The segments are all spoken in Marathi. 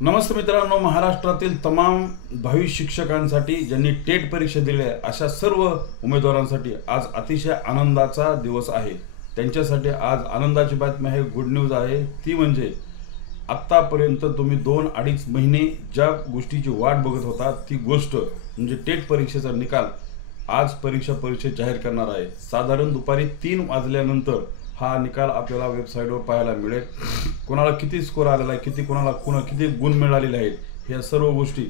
नमस्ते मित्रांनो, महाराष्ट्रातील तमाम भावी शिक्षकांसाठी ज्यांनी टेट परीक्षा दिली आहे अशा सर्व उमेदवारांसाठी आज अतिशय आनंदाचा दिवस आहे। त्यांच्यासाठी आज आनंदाची बातमी आहे, गुड न्यूज आहे। ती म्हणजे आत्तापर्यंत तुम्ही 2-2.5 महिने ज्या गोष्टीची वाट बघत होता ती गोष्ट म्हणजे टेट परीक्षेचा निकाल आज परिषद जाहीर करणार आहे। साधारण दुपारी 3 वाजल्यानंतर हा निकाल आपल्याला वेबसाईटवर पाहायला मिळेल। कोणाला किती स्कोर आलेला आहे, किती गुण मिळालेले आहेत, ह्या सर्व गोष्टी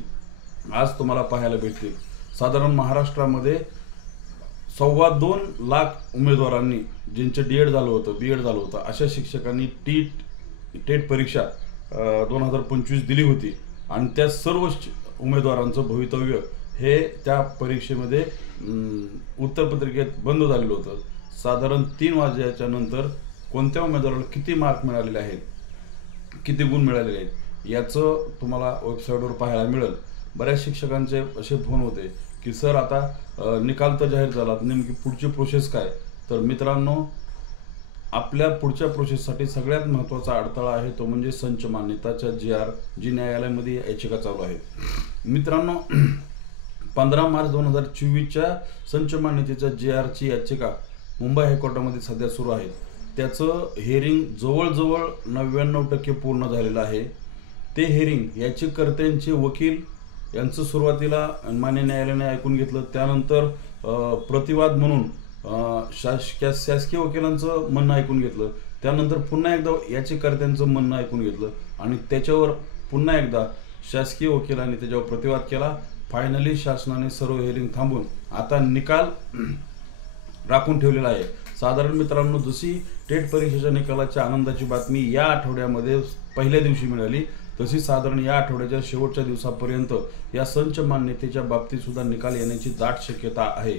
आज तुम्हाला पाहायला भेटतील। साधारण महाराष्ट्रामध्ये 2.25 लाख उमेदवारांनी ज्यांचे डी.एड झालं होतं, बी.एड झालं होतं अशा शिक्षकांनी टेट परीक्षा 2025 दिली होती आणि त्या सर्व उमेदवारांचं भवितव्य हे त्या परीक्षेमध्ये उत्तरपत्रिकेत बंद झालेलं होतं। साधारण 3 वाजल्याच्या नंतर कोणत्या उमेदवाराला किती मार्क मिळालेले आहेत, किती गुण मिळालेले आहेत याचं तुम्हाला वेबसाईटवर पाहायला मिळेल। बऱ्याच शिक्षकांचे असे फोन होते की सर आता निकाल तर जाहीर झाला, नेमकी पुढची प्रोसेस काय? तर मित्रांनो, आपल्या पुढच्या प्रोसेससाठी सगळ्यात महत्त्वाचा अडथळा आहे तो म्हणजे संच मान्यताच्या जी.आर जी न्यायालयामध्ये याचिका चालू आहे। मित्रांनो, 15 मार्च 2024च्या संच मान्यतेच्या जी.आरची याचिका मुंबई हायकोर्टामध्ये सध्या सुरू आहे। त्याचं हेअरिंग जवळजवळ 99% पूर्ण झालेलं आहे। ते हेअरिंग याचिकाकर्त्यांचे वकील यांचं सुरुवातीला मान्य न्यायालयाने ऐकून घेतलं, त्यानंतर प्रतिवाद म्हणून शासकीय वकिलांचं म्हणणं ऐकून घेतलं, त्यानंतर पुन्हा एकदा याचिकाकर्त्यांचं म्हणणं ऐकून घेतलं आणि त्याच्यावर पुन्हा एकदा शासकीय वकिलांनी त्याच्यावर प्रतिवाद केला। फायनली शासनाने सर्व हेअरिंग थांबून आता निकाल राखून ठेवलेला आहे। साधारण मित्रांनो, जशी टेट परीक्षेच्या निकालाच्या आनंदाची बातमी या आठवड्यामध्ये पहिल्या दिवशी मिळाली, तशी साधारण या आठवड्याच्या शेवटच्या दिवसापर्यंत या संच मान्यतेच्या बाबतीत सुद्धा निकाल येण्याची दाट शक्यता आहे।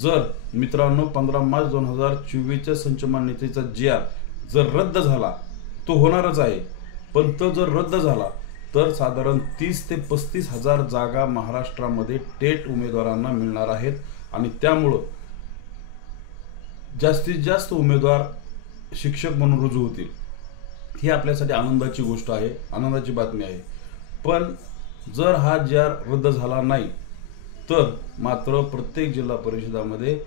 जर मित्रांनो 15 मार्च 2024च्या संच मान्यतेचा जी.आर जर रद्द झाला, तो होणारच आहे, पण तो जर रद्द झाला तर साधारण 30 ते 35 हजार जागा महाराष्ट्रामध्ये टेट उमेदवारांना मिळणार आहेत आणि त्यामुळं जास्तीत जास्त उमेदवार शिक्षक म्हणून रुजू होतील। ही आपल्यासाठी आनंदाची गोष्ट आहे, आनंदाची बातमी आहे। पण जर हा जी.आर रद्द झाला नाही तर मात्र प्रत्येक जिल्हा परिषदामध्ये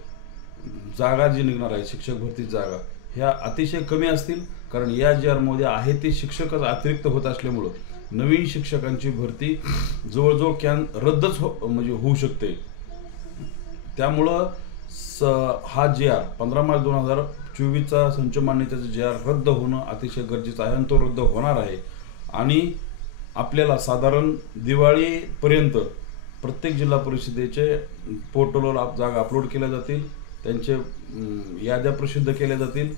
जागा जी निघणार आहे, शिक्षक भरती जागा ह्या अतिशय कमी असतील, कारण या जी.आरमध्ये आहे ते शिक्षकच अतिरिक्त होत असल्यामुळं नवीन शिक्षकांची भरती जवळजवळ रद्दच होऊ शकते। त्यामुळं हा जी.आर 15 मार्च 2024चा संच मान्यतेचा जी.आर रद्द होणं अतिशय गरजेचं आहे आणि तो रद्द होणार आहे। आणि आपल्याला साधारण दिवाळीपर्यंत प्रत्येक जिल्हा परिषदेचे पोर्टलवर जागा अपलोड केल्या जातील, त्यांचे याद्या प्रसिद्ध केल्या जातील,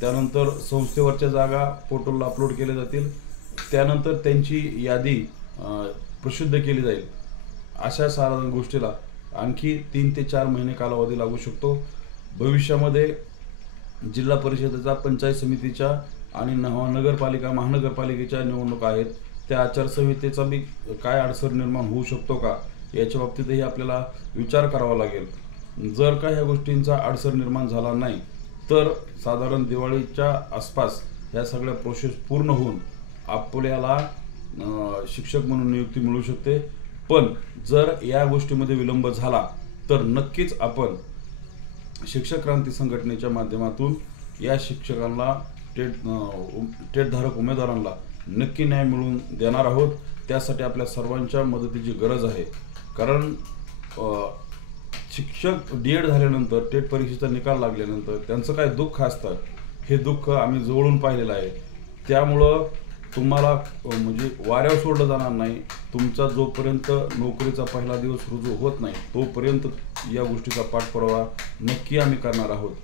त्यानंतर संस्थेवरच्या जागा पोर्टलला अपलोड केल्या जातील, त्यानंतर त्यांची यादी प्रसिद्ध केली जाईल। अशा साधारण गोष्टीला आणखी 3 ते 4 महिने कालावधी लागू शकतो। भविष्यामध्ये जिल्हा परिषदेचा, पंचायत समितीच्या आणि नगरपालिका महानगरपालिकेच्या निवडणुका आहेत, त्या आचारसंहितेचा बी काय अडसर निर्माण होऊ शकतो का याच्या बाबतीतही आपल्याला विचार करावा लागेल। जर का ह्या गोष्टींचा अडसर निर्माण झाला नाही तर साधारण दिवाळीच्या आसपास ह्या सगळ्या प्रोसेस पूर्ण होऊन आपल्याला शिक्षक म्हणून नियुक्ती मिळू शकते। पण जर या गोष्टीमध्ये विलंब झाला तर नक्कीच आपण शिक्षक क्रांती संघटनेच्या माध्यमातून या शिक्षकांना टेटधारक उमेदवारांना नक्की न्याय मिळवून देणार आहोत। त्यासाठी आपल्या सर्वांच्या मदतीची गरज आहे, कारण शिक्षक डी.एड झाल्यानंतर टेट परीक्षेचा निकाल लागल्यानंतर त्यांचं काय दुःख असतं हे दुःख आम्ही जवळून पाहिलेलं आहे। त्यामुळं तुम्हाला म्हणजे वाऱ्यावर सोडलं जाणार नाही। तुमचा जोपर्यंत नोकरीचा पहिला दिवस रुजू होत नाही तोपर्यंत या गोष्टीचा पाठपुरावा नक्की आम्ही करणार आहोत।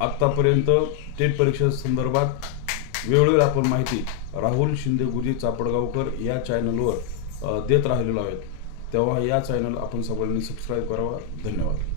आत्तापर्यंत टेट परीक्षेसंदर्भात वेळोवेळी आपण माहिती राहुल शिंदे गुरुजी चापडगावकर या चॅनलवर देत राहिलेलो आहे, तेव्हा या चॅनल आपण सगळ्यांनी सबस्क्राईब करावा। धन्यवाद।